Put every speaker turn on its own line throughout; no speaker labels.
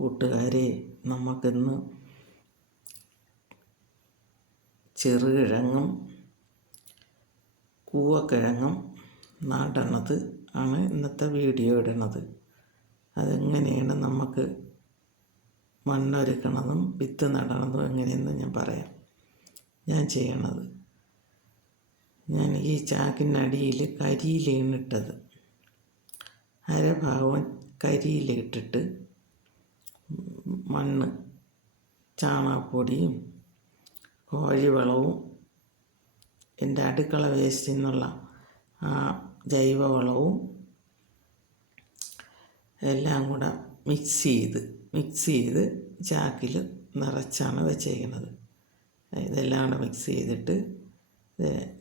കൂട്ടുകാരെ നമുക്കിന്ന് ചെറുകിഴങ്ങും കൂവക്കിഴങ്ങും നടണത് ആണ് ഇന്നത്തെ വീഡിയോ ഇടണത്. അതെങ്ങനെയാണ് നമുക്ക് മണ്ണൊരുക്കണതും വിത്ത് നടണതും എങ്ങനെയെന്ന് ഞാൻ പറയാം. ഞാൻ ചെയ്യണത്. ഞാൻ ഈ ചാക്കിനടിയിൽ കരിയിലാണ് ഇട്ടത്. കരിയിലിട്ടിട്ട് മണ്ണ് ചാണകപ്പൊടിയും കോഴിവളവും എന്റെ അടുക്കള വേസ്റ്റിൽ നിന്നുള്ള ആ ജൈവവളവും എല്ലാം കൂടെ മിക്സ് ചെയ്ത് മിക്സ് ചെയ്ത് ചാക്കിൽ നിറച്ചാണ് വെച്ചേക്കുന്നത്. ഇതെല്ലാം കൂടെ മിക്സ് ചെയ്തിട്ട്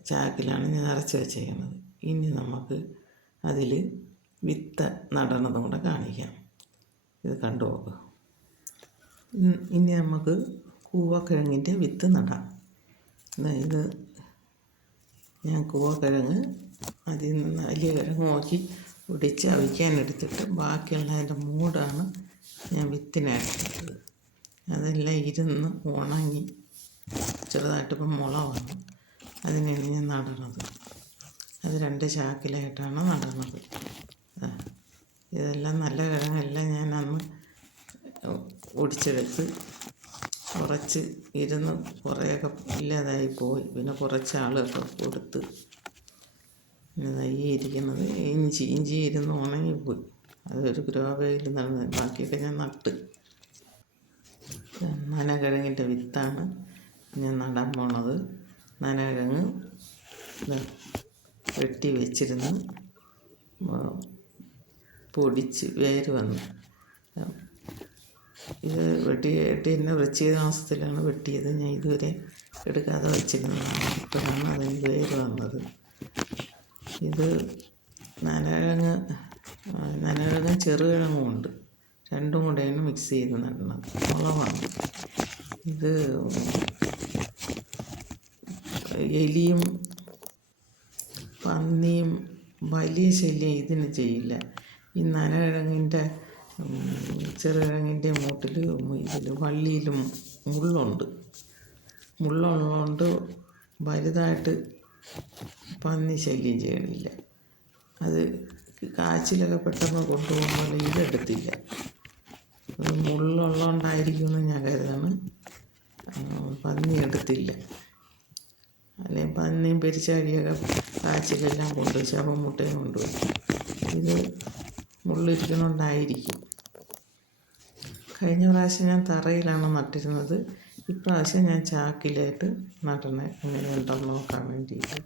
ചാക്കിലാണ് ഞാൻ നിറച്ച് വെച്ചേക്കുന്നത്. ഇനി നമുക്ക് അതിൽ വിത്ത് നടണതും കൂടെ കാണിക്കാം. ഇത് കണ്ടു ഇനി നമുക്ക് കൂവക്കിഴങ്ങിന്റെ വിത്ത് നടാം. ഇത് ഞാൻ കൂവക്കിഴങ്ങ് അതിൽ നിന്ന് വലിയ കിഴങ്ങ് നോക്കി ഒടിച്ച് അവിക്കാനെടുത്തിട്ട് ബാക്കിയുള്ള അതിന്റെ മൂടാണ് ഞാൻ വിത്തിനെടുത്തത് അതെല്ലാം ഇരുന്ന് ഉണങ്ങി ചെറുതായിട്ടിപ്പം മുള വന്നു അതിനാണ് ഞാൻ നടണത്. അത് രണ്ട് ചാക്കിലായിട്ടാണ് നടണത്. ഇതെല്ലാം നല്ല അന്ന് ഒടിച്ചെടുത്ത് കുറച്ച് ഇരുന്ന് കുറേയൊക്കെ ഇല്ലാതായി പോയി. പിന്നെ കുറച്ച് ആളൊക്കെ കൊടുത്ത് നെയ്യ് ഇരിക്കുന്നത് ഇഞ്ചി ഇഞ്ചി ഇരുന്ന് ഉണങ്ങിപ്പോയി അതൊരു ഗ്രോബയിൽ നടന്ന് ബാക്കിയൊക്കെ ഞാൻ നട്ട്. നനകിഴങ്ങിന്റെ വിത്താണ് ഞാൻ നടാൻ പോണത്. നനകിഴങ്ങ് വെട്ടി വെച്ചിരുന്ന് പൊടിച്ച് വേര് വന്നു. ഇത് വെട്ടി വെട്ടി തന്നെ വൃശ്ചിക മാസത്തിലാണ് വെട്ടിയത്. ഞാൻ ഇതുവരെ എടുക്കാതെ വെച്ചിരുന്നതാണ്. ഇപ്പോഴാണ് അതിന് വേര് വന്നത്. ഇത് നനകിഴങ്ങ് നനകിഴങ്ങും ചെറുകിഴങ്ങും ഉണ്ട് രണ്ടും കൂടെയാണ് മിക്സ് ചെയ്ത് നടണം. മുളകാണ് ഇത് എലിയും പന്നിയും വലിയ ശല്യം ഇതിന് ചെയ്യില്ല. ഈ നനകിഴങ്ങിന്റെ ചെറുകിഴങ്ങിന്റെ മൂട്ടിൽ ഇതിൽ വള്ളിയിലും മുള്ളുണ്ട്. മുള്ളുള്ളതുകൊണ്ട് വലുതായിട്ട് പന്നി ശല്യം ചെയ്യണില്ല. അത് കാച്ചിലൊക്കെ പെട്ടെന്ന് കൊണ്ടുപോകുമ്പോൾ ഇതെടുത്തില്ല. മുള്ളുള്ളതുകൊണ്ടായിരിക്കുമെന്ന് ഞാൻ കരുതാണ്. പന്നി എടുത്തില്ല. അല്ലെങ്കിൽ പന്നിയും പെരിച്ചാഴിയൊക്കെ കാച്ചിലെല്ലാം കൊണ്ടുപോയി ശവം മുട്ടയും കൊണ്ടുപോയി. ഇത് മുള്ളിരിക്കണോണ്ടായിരിക്കും കഴിഞ്ഞ പ്രാവശ്യം ഞാൻ തറയിലാണ് നട്ടിരുന്നത്. ഇപ്രാവശ്യം ഞാൻ ചാക്കിലായിട്ട് നടണേ എങ്ങനെയുണ്ടെന്ന് നോക്കാൻ വേണ്ടിയിട്ട്.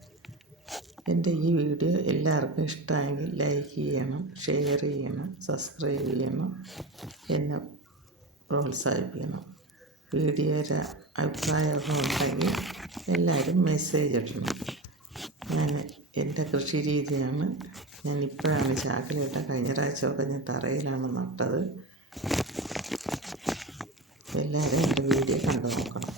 എന്റെ ഈ വീഡിയോ എല്ലാവർക്കും ഇഷ്ടമായെങ്കിൽ ലൈക്ക് ചെയ്യണം ഷെയർ ചെയ്യണം സബ്സ്ക്രൈബ് ചെയ്യണം എന്നെ പ്രോത്സാഹിപ്പിക്കണം. വീഡിയോയുടെ അഭിപ്രായമൊക്കെ ഉണ്ടെങ്കിൽ എല്ലാവരും മെസ്സേജ് ഇടണം. ഞാൻ എന്റെ കൃഷി രീതിയാണ് ഞാൻ ഇപ്പോഴാണ് ചാക്കിലിട്ട കഴിഞ്ഞ പ്രാവശ്യമൊക്കെ ഞാൻ തറയിലാണ് നട്ടത്. എല്ലാവരും എന്റെ വീഡിയോ കണ്ടു നോക്കണം.